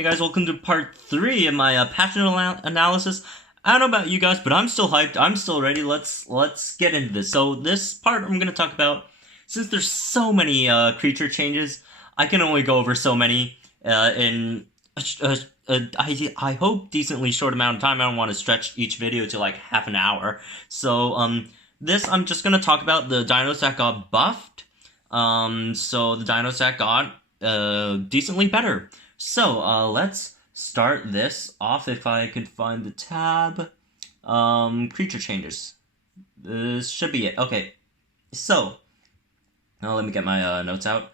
Hey guys, welcome to part 3 of my passion analysis. I don't know about you guys, but I'm still hyped. I'm still ready. Let's get into this. So this part I'm going to talk about, since there's so many creature changes, I can only go over so many in I hope decently short amount of time. I don't want to stretch each video to like half an hour. So this I'm just going to talk about the dinos that got buffed. So the dinos that got decently better. So, let's start this off if I could find the tab. Creature changes. This should be it. Okay. So, now let me get my notes out.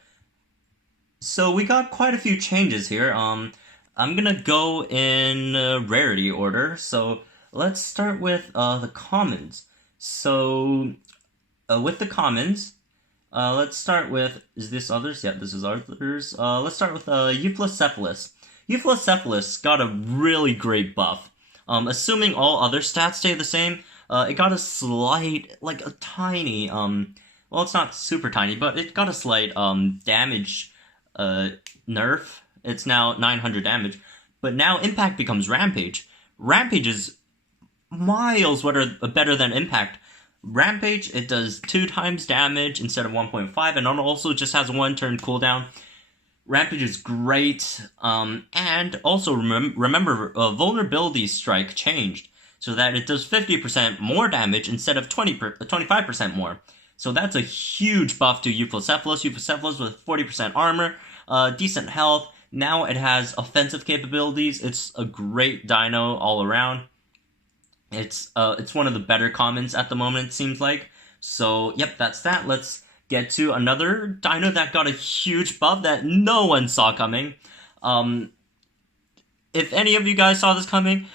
So, we got quite a few changes here. I'm gonna go in rarity order. So, let's start with the commons. So, with the commons, let's start with, is this others? Yeah, this is others. Let's start with Euoplocephalus. Euoplocephalus got a really great buff. Assuming all other stats stay the same, it got a slight, like a tiny, well, it's not super tiny, but it got a slight damage nerf. It's now 900 damage, but now Impact becomes Rampage. Rampage is miles better than Impact. Rampage, it does 2 times damage instead of 1.5, and it also just has 1 turn cooldown. Rampage is great, and also remember Vulnerability Strike changed, so that it does 50% more damage instead of 25% more. So that's a huge buff to Euoplocephalus. Euoplocephalus with 40% armor, decent health. Now it has offensive capabilities. It's a great dino all around. It's one of the better commons at the moment, it seems like. So, yep, that's that. Let's get to another dino that got a huge buff that no one saw coming. If any of you guys saw this coming,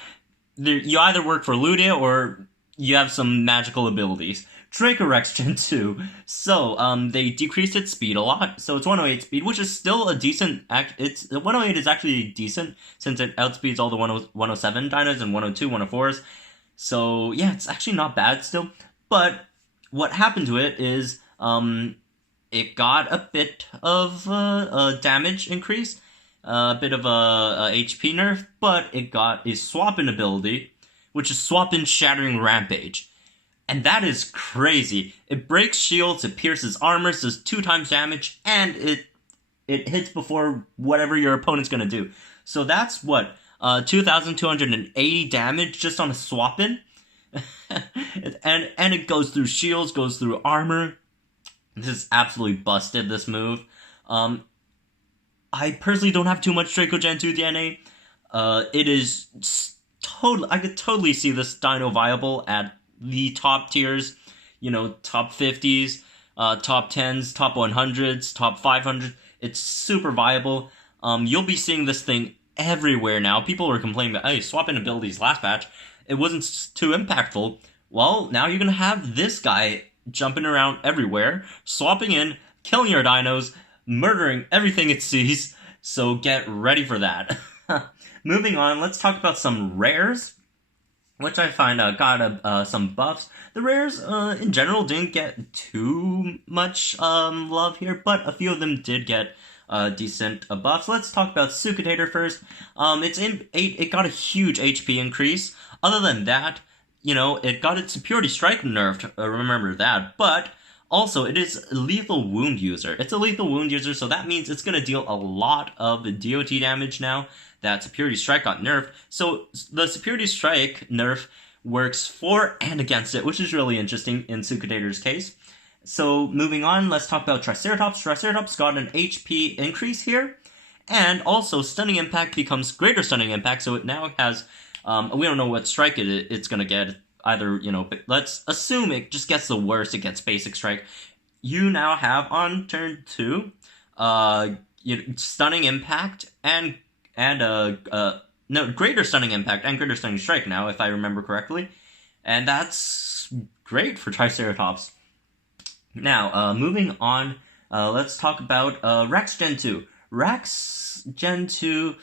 you either work for Ludia or you have some magical abilities. Trykosaurus Gen 2. So, they decreased its speed a lot. So it's 108 speed, which is still a decent... 108 is actually decent, since it outspeeds all the 107 dinos and 102, 104s. So, yeah, it's actually not bad still. But what happened to it is it got a bit of a damage increase, a bit of a HP nerf, but it got a swap-in ability, which is swap-in Shattering Rampage. And that is crazy. It breaks shields, it pierces armor, does 2 times damage, and it hits before whatever your opponent's gonna do. So that's what... 2,280 damage just on a swap-in. and it goes through shields, goes through armor. This is absolutely busted, this move. I personally don't have too much Draco Gen 2 DNA. It is totally... I could totally see this dino viable at the top tiers. You know, top 50s, top 10s, top 100s, top 500s. It's super viable. You'll be seeing this thing everywhere now. People were complaining about, hey, swap-in abilities last patch, it wasn't too impactful. Well, now you're gonna have this guy jumping around everywhere, swapping in, killing your dinos, murdering everything it sees, so get ready for that. Moving on, let's talk about some rares, which I find got some buffs. The rares, in general, didn't get too much love here, but a few of them did get decent buffs. Let's talk about Supinator first. It got a huge HP increase. Other than that, you know, it got its Superiority Strike nerfed, remember that, but also it is a lethal wound user. It's a lethal wound user, so that means it's going to deal a lot of DOT damage now that Superiority Strike got nerfed. So the Superiority Strike nerf works for and against it, which is really interesting in Supinator's case. So, moving on, let's talk about Triceratops. Triceratops got an HP increase here, and also Stunning Impact becomes Greater Stunning Impact, so it now has, we don't know what strike it's gonna get, either, you know, but let's assume it just gets the worst, it gets Basic Strike. You now have, on turn 2, Stunning Impact Greater Stunning Impact and Greater Stunning Strike now, if I remember correctly, and that's great for Triceratops. Now, moving on, let's talk about Rex Gen 2. Rex Gen 2,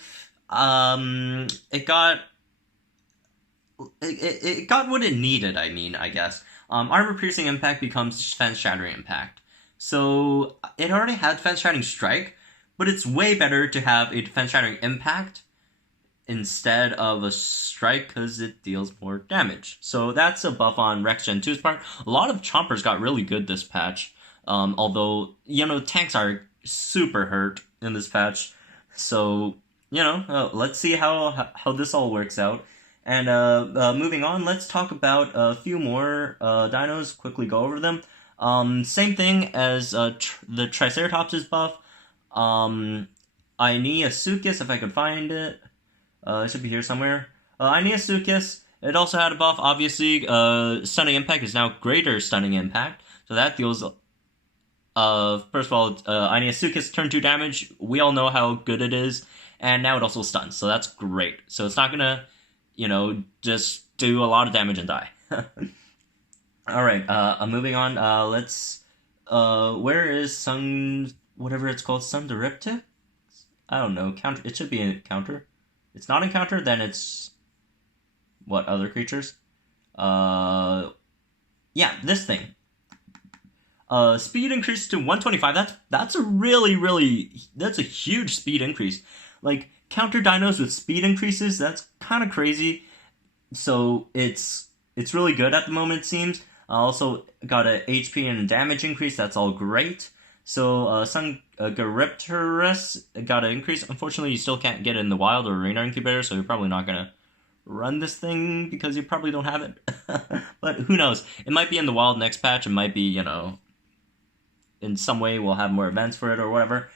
it got what it needed, I guess. Armor Piercing Impact becomes Fence Shattering Impact. So, it already had Fence Shattering Strike, but it's way better to have a Fence Shattering Impact instead of a strike because it deals more damage. So that's a buff on Rex Gen 2's part. A lot of chompers got really good this patch. Although, tanks are super hurt in this patch. So, let's see how this all works out. And moving on, let's talk about a few more dinos, quickly go over them. Same thing as the Triceratops' buff. Ionosuchus, if I could find it. It should be here somewhere. Ionosuchus, it also had a buff, obviously. Stunning Impact is now Greater Stunning Impact. So that deals... first of all, Ionosuchus turn 2 damage. We all know how good it is. And now it also stuns, so that's great. So it's not gonna, just do a lot of damage and die. Alright, moving on. Let's... where is Sun... whatever it's called? Sunderiptic? I don't know. Counter. It should be in counter. It's not in counter, then it's... what, other creatures? Yeah, this thing. Speed increase to 125. That's a really... that's a huge speed increase. Like, counter dinos with speed increases, that's kind of crazy. So, it's really good at the moment, it seems. Also, got a HP and a damage increase, that's all great. So, Sunderipterus got an increase. Unfortunately, you still can't get it in the wild or arena incubator, so you're probably not gonna run this thing because you probably don't have it. But who knows? It might be in the wild next patch, it might be, in some way we'll have more events for it or whatever.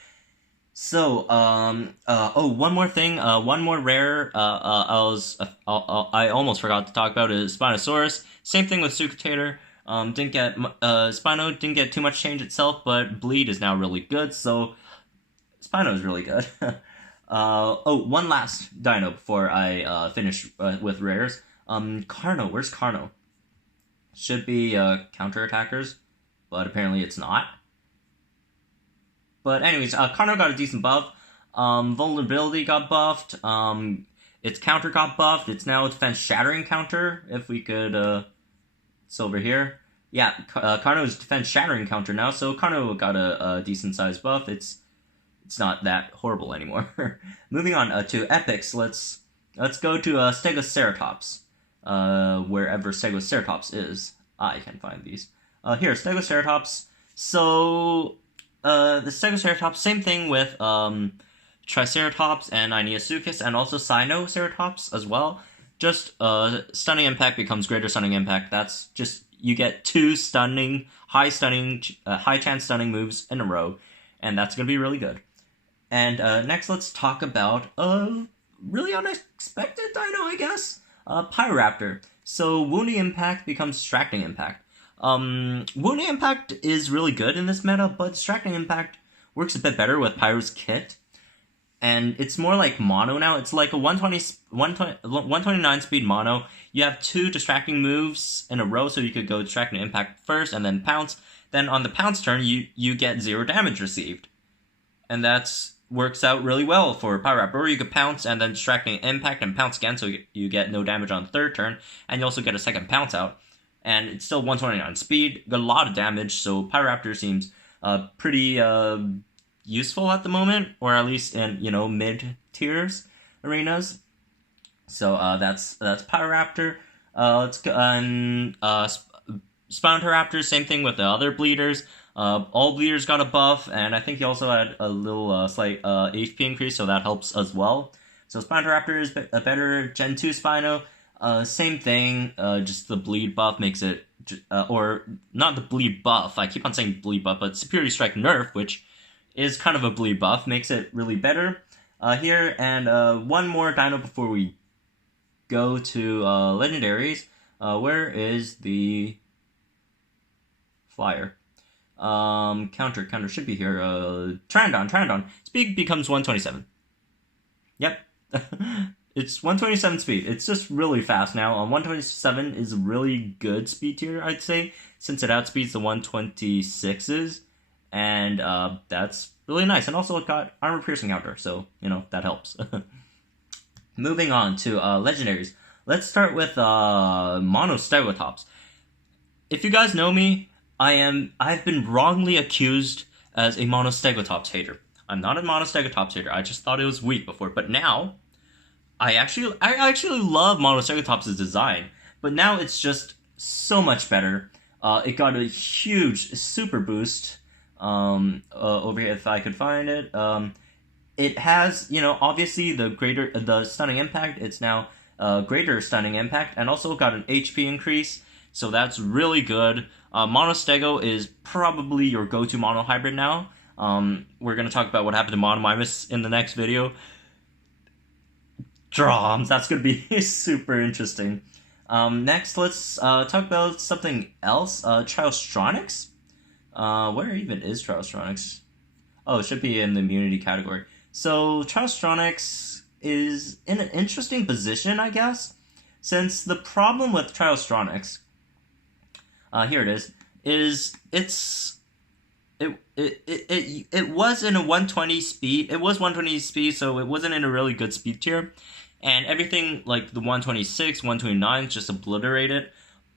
So, one more thing, one more rare, I almost forgot to talk about is Spinosaurus. Same thing with Supinator. Spino didn't get too much change itself, but Bleed is now really good, so Spino is really good. One last dino before I finish with rares. Carno, where's Carno? Should be counter attackers, but apparently it's not. But anyways, Carno got a decent buff. Vulnerability got buffed. Its counter got buffed. It's now defense shattering counter. If we could, it's over here. Yeah, Carno's defense shattering counter now. So Carno got a decent sized buff. It's not that horrible anymore. Moving on to epics. Let's go to Stegoceratops. Wherever Stegoceratops is, I can find these. Here, Stegoceratops. So. The Stegoceratops, same thing with Triceratops and Ionosuchus, and also Sinoceratops as well. Just Stunning Impact becomes Greater Stunning Impact. That's just, you get 2 high chance stunning moves in a row, and that's going to be really good. And next, let's talk about a really unexpected dino, I guess. Pyroraptor. So Wounding Impact becomes Distracting Impact. Wounding Impact is really good in this meta, but Distracting Impact works a bit better with Pyro's kit. And it's more like mono now. It's like a 129 speed mono. You have 2 distracting moves in a row, so you could go Distracting Impact first and then Pounce. Then on the Pounce turn, you get 0 damage received. And that's works out really well for Pyroraptor. Or you could Pounce and then Distracting Impact and Pounce again, so you get no damage on the 3rd turn. And you also get a second Pounce out. And it's still 129 speed, got a lot of damage, so Pyroraptor seems pretty useful at the moment, or at least in, mid-tiers arenas. So that's Pyroraptor. Let's go on Spinosaurus, same thing with the other bleeders. All bleeders got a buff, and I think he also had a little slight HP increase, so that helps as well. So Spinosaurus is a better Gen 2 Spino. Same thing, just the bleed buff makes it, or not the bleed buff, I keep on saying bleed buff, but Superior Strike Nerf, which is kind of a bleed buff, makes it really better here. And one more dino before we go to Legendaries. Where is the flyer? Counter should be here. Pteranodon. Speed becomes 127. Yep. It's 127 speed. It's just really fast now. 127 is a really good speed tier, I'd say, since it outspeeds the 126s. And that's really nice. And also it got armor piercing counter, so, that helps. Moving on to Legendaries. Let's start with Monostegotops. If you guys know me, I've been wrongly accused as a Monostegotops hater. I'm not a Monostegotops hater. I just thought it was weak before. But now, I actually love Monoceratops' design, but now it's just so much better. It got a huge super boost. Over here, if I could find it. It has, obviously the stunning impact. It's now greater stunning impact, and also got an HP increase. So that's really good. Mono Stego is probably your go-to mono hybrid now. We're gonna talk about what happened to Monomimus in the next video. Drums, that's gonna be super interesting. Next, let's talk about something else. Triostronics. Where even is Triostronics? Oh, it should be in the immunity category. So Triostronics is in an interesting position, I guess, since the problem with Triostronics, here it is it was in a 120 speed. It was 120 speed, so it wasn't in a really good speed tier, and everything like the 126, 129 just obliterated.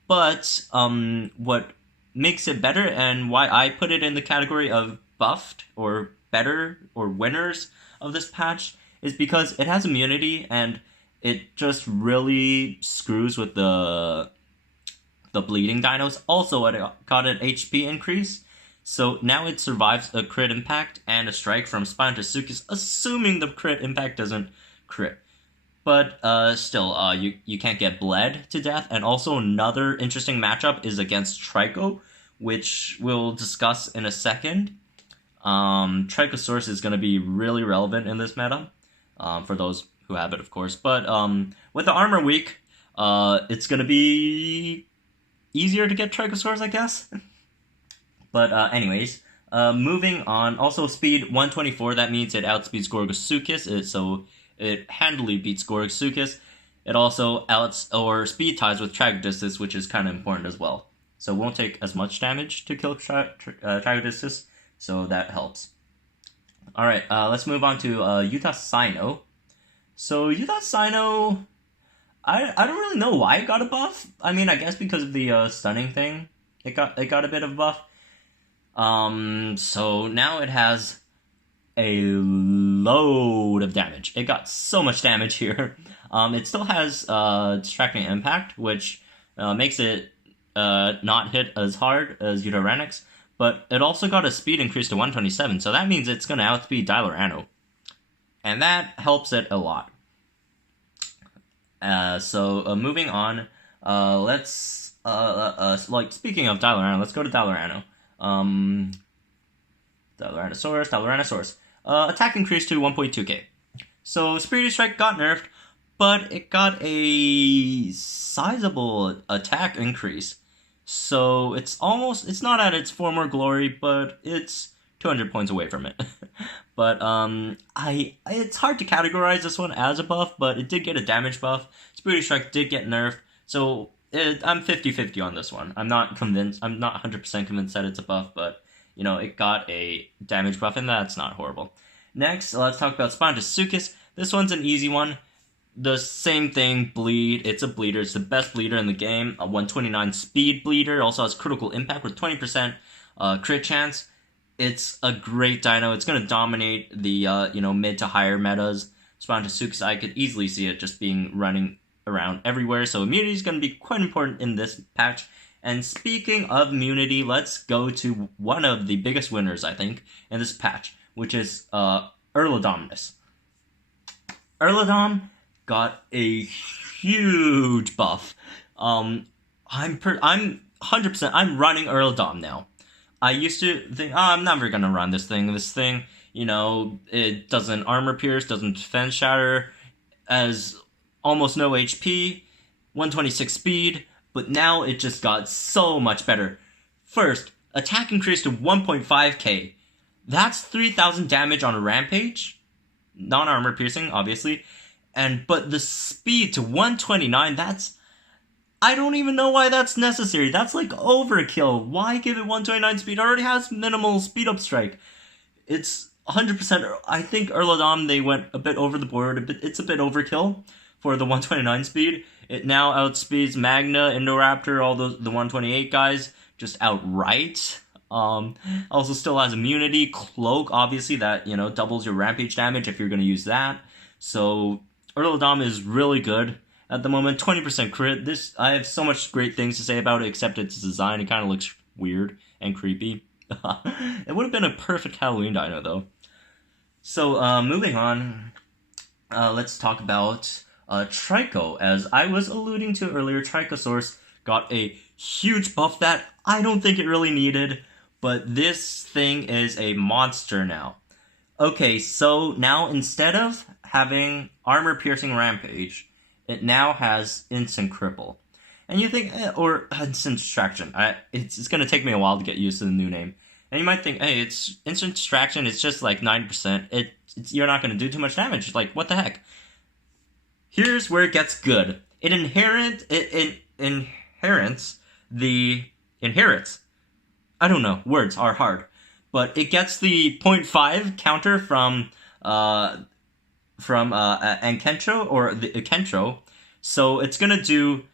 But what makes it better, and why I put it in the category of buffed or better or winners of this patch, is because it has immunity, and it just really screws with the bleeding dinos. Also, it got an HP increase, so now it survives a crit impact and a strike from Spinosaurus, assuming the crit impact doesn't crit. But still, you can't get bled to death. And also another interesting matchup is against Tryko, which we'll discuss in a second. Trykosaurus is going to be really relevant in this meta, for those who have it, of course. But with the armor weak, it's going to be easier to get Trykosaurus, I guess. But anyways, moving on. Also, speed 124. That means it outspeeds Gorgosuchus. So it handily beats Gorgosuchus. It also speed ties with Tragodistus, which is kind of important as well. So it won't take as much damage to kill Tragodistus, so that helps. Alright, let's move on to Utah Sino. So Utah Sino, I don't really know why it got a buff. I mean, I guess because of the stunning thing, it got a bit of a buff. So now it has a load of damage. It got so much damage here. It still has distracting impact, which makes it not hit as hard as Utaranix, but it also got a speed increase to 127, so that means it's going to outspeed Thalaron, and that helps it a lot. So moving on, let's speaking of Thalaron, let's go to Thalaron. Thalanosaurus. Attack increased to 1.2k. So Spirited Strike got nerfed, but it got a sizable attack increase. So it's not at its former glory, but it's 200 points away from it. But it's hard to categorize this one as a buff, but it did get a damage buff. Spirited Strike did get nerfed, so I'm 50-50 on this one. I'm not convinced. I'm not 100% convinced that it's a buff, but it got a damage buff, and that's not horrible. Next, let's talk about Spinosaurus. This one's an easy one. The same thing, bleed. It's a bleeder. It's the best bleeder in the game. A 129 speed bleeder. Also has critical impact with 20% crit chance. It's a great dino. It's going to dominate the mid to higher metas. Spinosaurus, I could easily see it just running around everywhere. So immunity is going to be quite important in this patch. And speaking of immunity, let's go to one of the biggest winners, I think, in this patch, which is Dominus. Dom got a huge buff. I'm 100%. I'm running Dom now. I used to think, I'm never gonna run this thing. It doesn't armor pierce, doesn't defense shatter, has almost no HP, 126 speed. But now it just got so much better. First, attack increased to 1.5k. That's 3,000 damage on a rampage. Non-armor piercing, obviously. But the speed to 129, I don't even know why that's necessary. That's like overkill. Why give it 129 speed? It already has minimal speed up strike. It's 100%. I think Dom, they went a bit over the board. It's a bit overkill for the 129 speed. It now outspeeds Magna, Indoraptor, all the 128 guys, just outright. Also still has immunity. Cloak, obviously, that, doubles your rampage damage if you're going to use that. So Dom is really good at the moment. 20% crit. I have so much great things to say about it, except its design. It kind of looks weird and creepy. It would have been a perfect Halloween dino, though. So, moving on, let's talk about Tryko. As I was alluding to earlier, Trykosaurus got a huge buff that I don't think it really needed, but this thing is a monster now. Okay, so now instead of having armor-piercing rampage, it now has instant cripple. And you think, or instant distraction. It's going to take me a while to get used to the new name. And you might think, hey, it's instant distraction, it's just like 90%. You're not going to do too much damage. Like, what the heck? Here's where it gets good. It inherits. I don't know. Words are hard. But it gets the 0.5 counter from Enkentro, or the Ekentro. So it's going to do...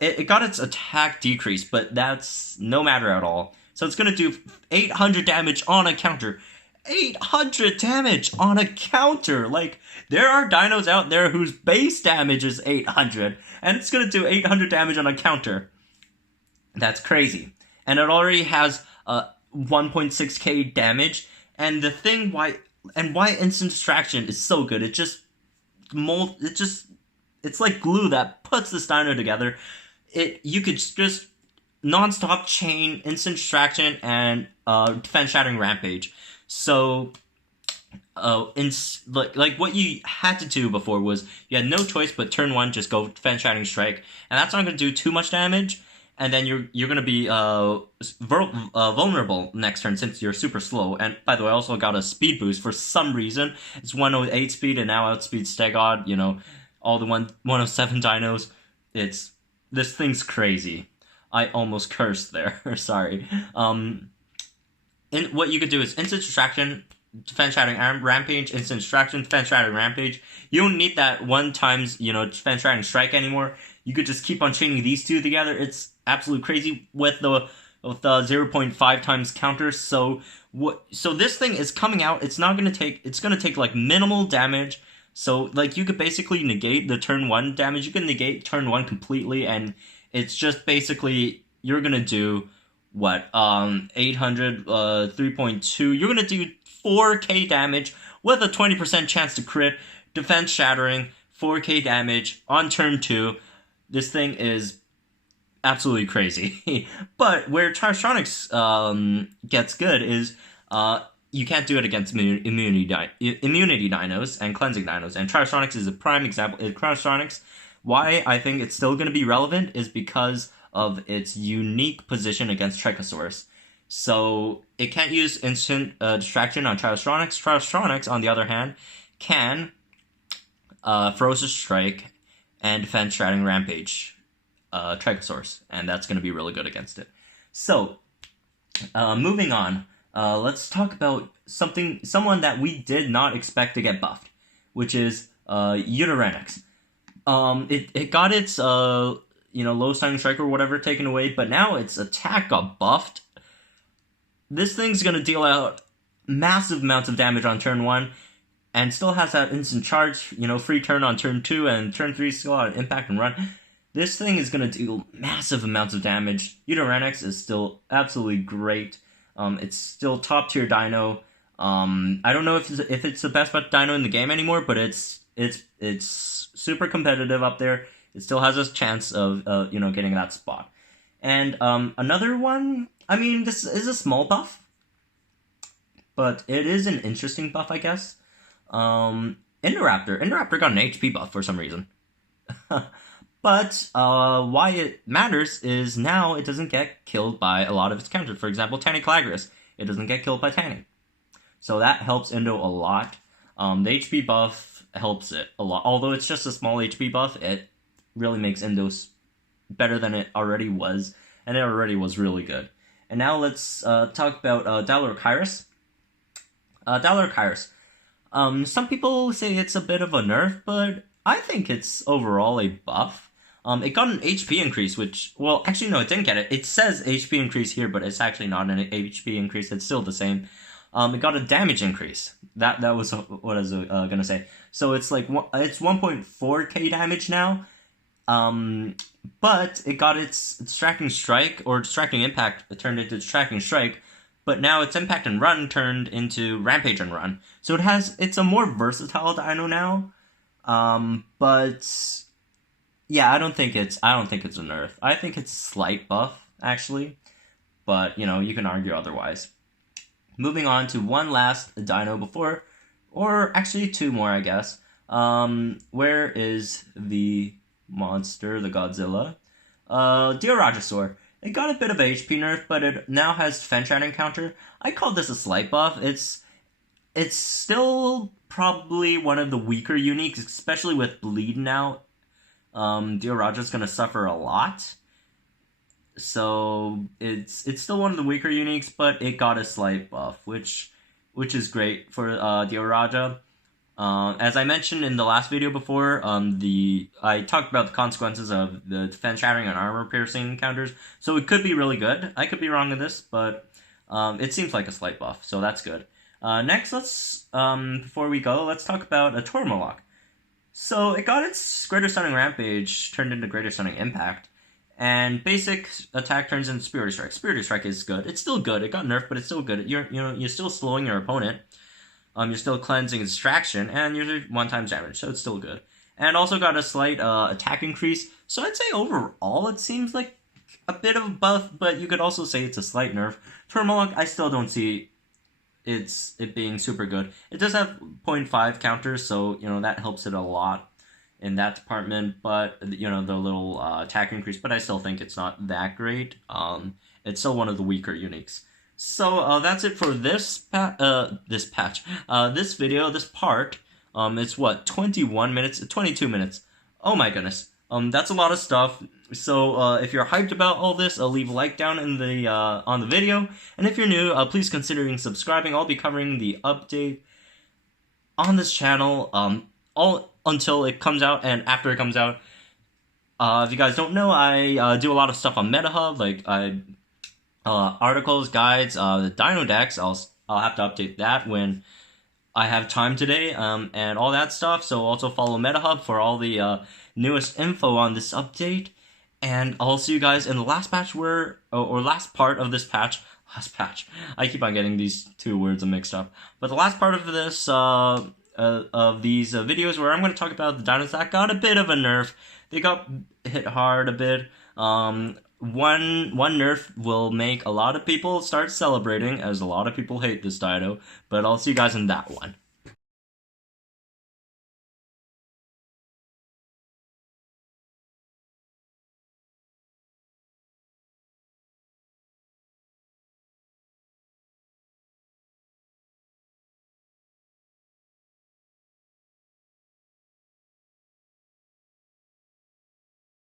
It got its attack decrease, but that's no matter at all. So it's going to do 800 damage on a counter. 800 damage on a counter! Like, there are dinos out there whose base damage is 800, and it's going to do 800 damage on a counter. That's crazy. And it already has 1.6k damage, and the thing why instant distraction is so good, it's like glue that puts this dino together. You could just non-stop chain instant distraction and defense shattering rampage. So like what you had to do before was you had no choice but turn 1 just go defense shattering strike, and that's not going to do too much damage, and then you're going to be vulnerable next turn since you're super slow. And by the way, I also got a speed boost for some reason. It's 108 speed and now outspeeds Stego, you know, all the 107 dinos. This thing's crazy. I almost cursed there. Sorry. What you could do is instant distraction, defense shattering rampage, instant distraction, defense shattering rampage. You don't need that 1 times, defense shattering strike anymore. You could just keep on chaining these two together. It's absolutely crazy with the 0.5 times counter. So this thing is coming out. It's gonna take like minimal damage. So like you could basically negate the turn 1 damage. You can negate turn 1 completely, and it's just basically you're gonna do what 800 3.2. You're gonna do 4k damage with a 20% chance to crit, defense shattering, 4k damage on turn 2. This thing is absolutely crazy. But where Trykosaurus gets good is you can't do it against immunity dinos and cleansing dinos. And Trykosaurus is a prime example. Trykosaurus, why I think it's still going to be relevant is because of its unique position against Trykosaurus. So it can't use instant distraction on Trykosaurus. Trykosaurus, on the other hand, can Ferocious Strike and defense shattering rampage Trykosaurus, and that's going to be really good against it. So, moving on, let's talk about someone that we did not expect to get buffed, which is Jurassic. It got its low stunning strike or whatever taken away, but now its attack got buffed. This thing's going to deal out massive amounts of damage on turn 1, and still has that instant charge, free turn on turn 2, and turn 3 still on impact and run. This thing is going to deal massive amounts of damage. Jurassic is still absolutely great. It's still top tier dino. I don't know if it's the best dino in the game anymore, but it's super competitive up there. It still has a chance of getting that spot. And another one, I mean, this is a small buff, but it is an interesting buff, I guess. Indoraptor got an HP buff for some reason. But why it matters is now it doesn't get killed by a lot of its counters. For example, Tanyclagris, it doesn't get killed by Tanny. So that helps Indo a lot. The HP buff helps it a lot. Although it's just a small HP buff, it really makes Indos better than it already was. And it already was really good. And now let's talk about Thalaron. Thalaron. Some people say it's a bit of a nerf, but I think it's overall a buff. It got an HP increase, which, well, actually, no, it didn't get it. It says HP increase here, but it's actually not an HP increase. It's still the same. it got a damage increase. That was what I was gonna say. So it's like it's 1.4k damage now. But it got its Distracting Strike, or Distracting Impact, it turned into Distracting Strike, but now its Impact and Run turned into Rampage and Run. So it's a more versatile dino now. But yeah, I don't think it's a nerf. I think it's a slight buff, actually. But, you know, you can argue otherwise. Moving on to one last dino before, or actually two more, I guess. Where is the monster, the Godzilla? Diorajsaur. It got a bit of HP nerf, but it now has Fenchant Encounter. I call this a slight buff. It's still probably one of the weaker uniques, especially with Bleed now. Diorajsa's gonna suffer a lot. So it's still one of the weaker uniques, but it got a slight buff, which is great for Diorajsa. As I mentioned in the last video before, I talked about the consequences of the defense shattering and armor piercing encounters, so it could be really good. I could be wrong in this, but it seems like a slight buff, so that's good. Next, before we go, let's talk about a Tormalock. So it got its Greater Stunning Rampage turned into Greater Stunning Impact, and basic attack turns into Spirited Strike. Spirited Strike is good. It's still good. It got nerfed, but it's still good. You're still slowing your opponent. You're still cleansing distraction, and you're 1x damage, so it's still good. And also got a slight attack increase. So I'd say overall it seems like a bit of a buff, but you could also say it's a slight nerf. Tormalock, I still don't see it being super good. It does have 0.5 counters, so that helps it a lot in that department. But the little attack increase, but I still think it's not that great. It's still one of the weaker uniques. So that's it for this video, this part. It's what, 21 minutes, 22 minutes. Oh my goodness. That's a lot of stuff. So if you're hyped about all this, leave a like down in the on the video. And if you're new, please consider subscribing. I'll be covering the update on this channel all until it comes out and after it comes out. If you guys don't know, I do a lot of stuff on MetaHub, like articles, guides, the Dino Decks. I'll have to update that when I have time today, and all that stuff. So also follow MetaHub for all the newest info on this update. And I'll see you guys in the last patch or last part of this patch. Last patch. I keep on getting these two words mixed up. But the last part of this of these videos where I'm going to talk about the dinos that got a bit of a nerf. They got hit hard a bit. One nerf will make a lot of people start celebrating, as a lot of people hate this dino. But I'll see you guys in that one.